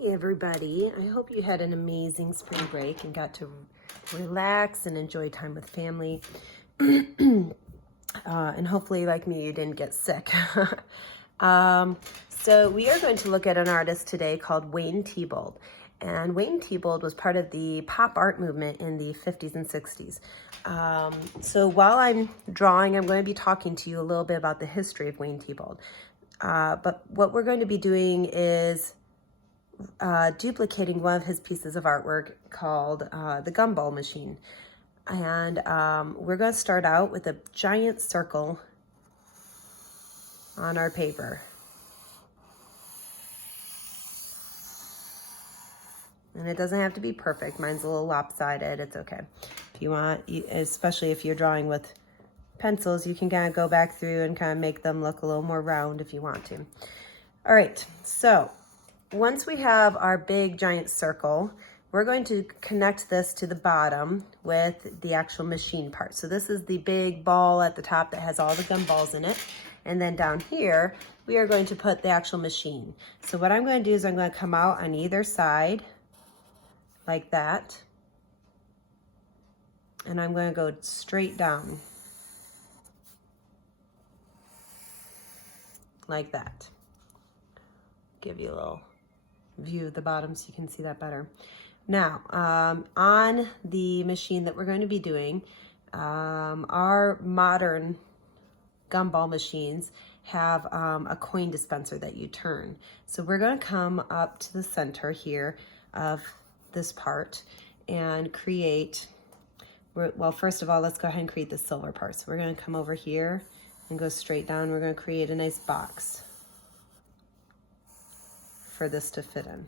Hey everybody, I hope you had an amazing spring break and got to relax and enjoy time with family. And hopefully, like me, you didn't get sick. So we are going to look at an artist today called Wayne Thiebauld. And Wayne Thiebauld was part of the pop art movement in the 50s and 60s. So while I'm drawing, I'm going to be talking to you a little bit about the history of Wayne Thiebauld. But what we're going to be doing is duplicating one of his pieces of artwork called the Gumball machine. And we're going to start out with a giant circle on our paper. And it doesn't have to be perfect. Mine's a little lopsided. It's okay. If you want, especially if you're drawing with pencils, you can kind of go back through and kind of make them look a little more round if you want to. All right, so once we have our big giant circle, we're going to connect this to the bottom with the actual machine part. So this is the big ball at the top that has all the gumballs in it. And then down here, we are going to put the actual machine. So what I'm going to do is I'm going to come out on either side like that. And I'm going to go straight down like that. Give you a little view of the bottom so you can see that better. Now, on the machine that we're going to be doing, our modern gumball machines have a coin dispenser that you turn. So we're going to come up to the center here of this part and create, well, first of all, let's go ahead and create the silver part. So we're going to come over here and go straight down. We're going to create a nice box for this to fit in,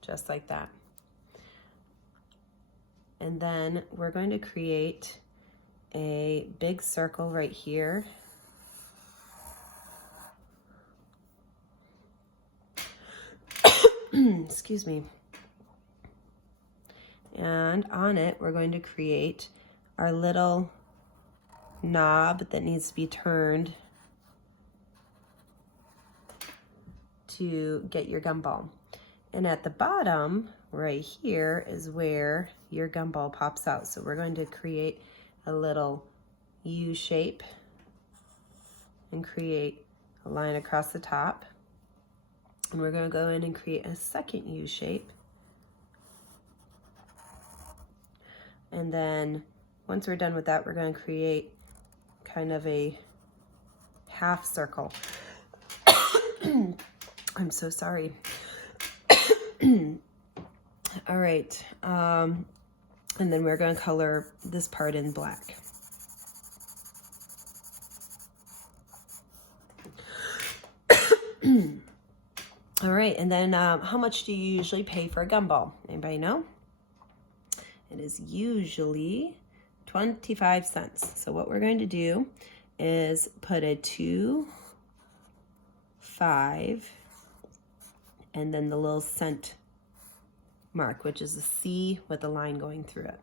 just like that. And then we're going to create a big circle right here. Excuse me. And on it, we're going to create our little knob that needs to be turned to get your gumball. And at the bottom right here is where your gumball pops out. So we're going to create a little U shape and create a line across the top. And we're going to go in and create a second U shape. And then once we're done with that, we're going to create kind of a half circle. I'm so sorry. All right. And then we're going to color this part in black. All right. And then how much do you usually pay for a gumball? Anybody know? It is usually 25 cents. So what we're going to do is put a 2, 5, and then the little cent mark, which is a C with a line going through it.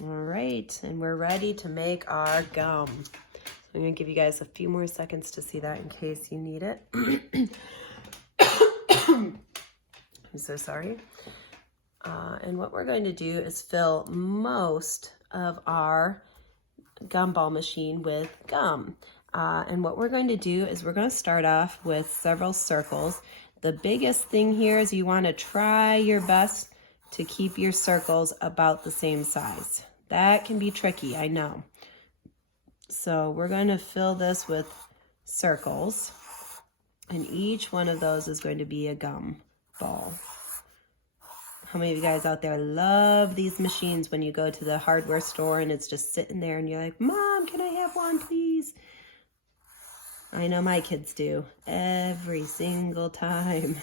All right, and we're ready to make our gum. So I'm gonna give you guys a few more seconds to see that in case you need it. I'm so sorry. And what we're going to do is fill most of our gumball machine with gum. And what we're going to do is we're going to start off with several circles. The biggest thing here is you want to try your best to keep your circles about the same size. That can be tricky, I know. So we're going to fill this with circles, and each one of those is going to be a gum ball. How many of you guys out there love these machines when you go to the hardware store and it's just sitting there and you're like, Mom, can I have one, please? I know my kids do every single time.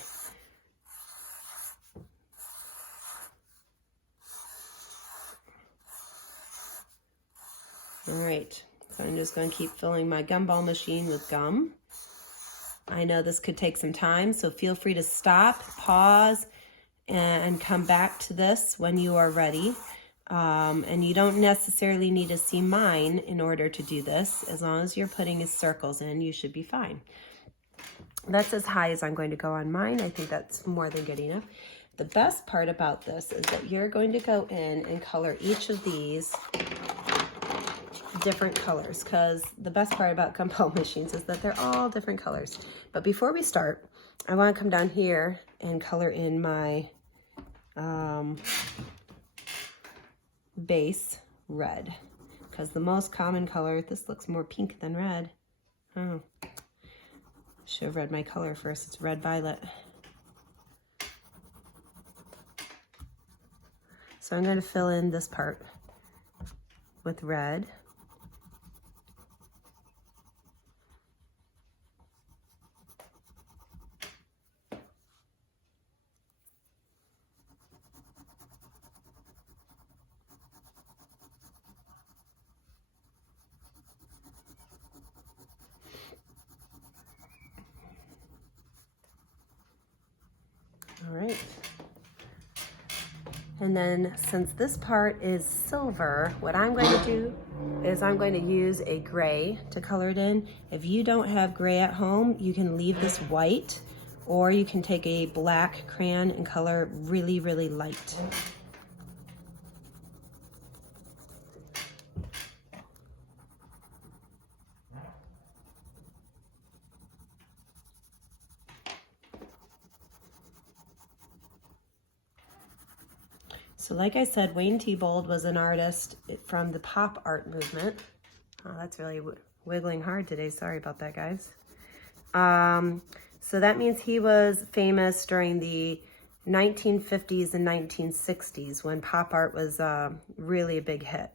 All right, so I'm just going to keep filling my gumball machine with gum. I know this could take some time, so feel free to stop, pause, and come back to this when you are ready. And you don't necessarily need to see mine in order to do this. As long as you're putting his circles in, you should be fine. That's as high as I'm going to go on mine. I think that's more than good enough. The best part about this is that you're going to go in and color each of these different colors, because the best part about Gumball machines is that they're all different colors. But before we start, I want to come down here and color in my base red, because the most common color, this looks more pink than red. Oh, should have read my color first. It's red violet. So I'm going to fill in this part with red. All right. And then since this part is silver, what I'm going to do is I'm going to use a gray to color it in. If you don't have gray at home, you can leave this white, or you can take a black crayon and color really, really light. So like I said, Wayne Thiebauld was an artist from the pop art movement. Oh, that's really wiggling hard today. Sorry about that, guys. So that means he was famous during the 1950s and 1960s when pop art was really a big hit.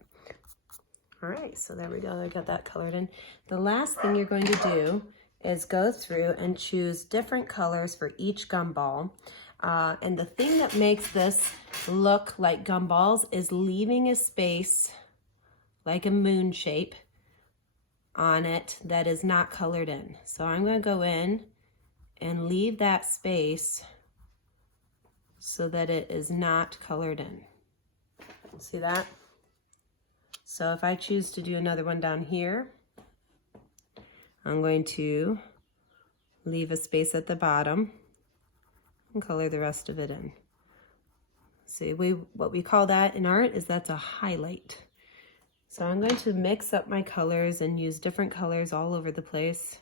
All right, so there we go. I got that colored in. The last thing you're going to do is go through and choose different colors for each gumball. And the thing that makes this look like gumballs is leaving a space like a moon shape on it that is not colored in. So I'm going to go in and leave that space so that it is not colored in. See that? So if I choose to do another one down here, I'm going to leave a space at the bottom and color the rest of it in. See, what we call that in art is that's a highlight. So I'm going to mix up my colors and use different colors all over the place.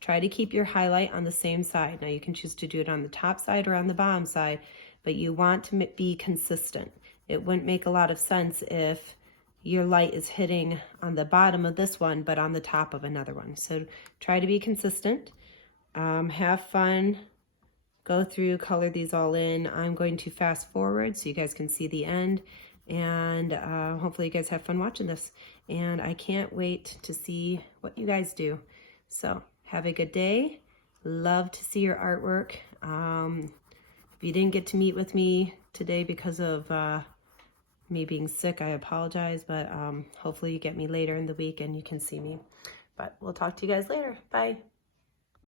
Try to keep your highlight on the same side. Now you can choose to do it on the top side or on the bottom side, but you want to be consistent. It wouldn't make a lot of sense if your light is hitting on the bottom of this one, but on the top of another one. So try to be consistent. Have fun. Go through, color these all in. I'm going to fast forward so you guys can see the end, and hopefully you guys have fun watching this. And I can't wait to see what you guys do. So have a good day. Love to see your artwork. If you didn't get to meet with me today because of me being sick, I apologize, but hopefully you get me later in the week and you can see me. But we'll talk to you guys later. Bye.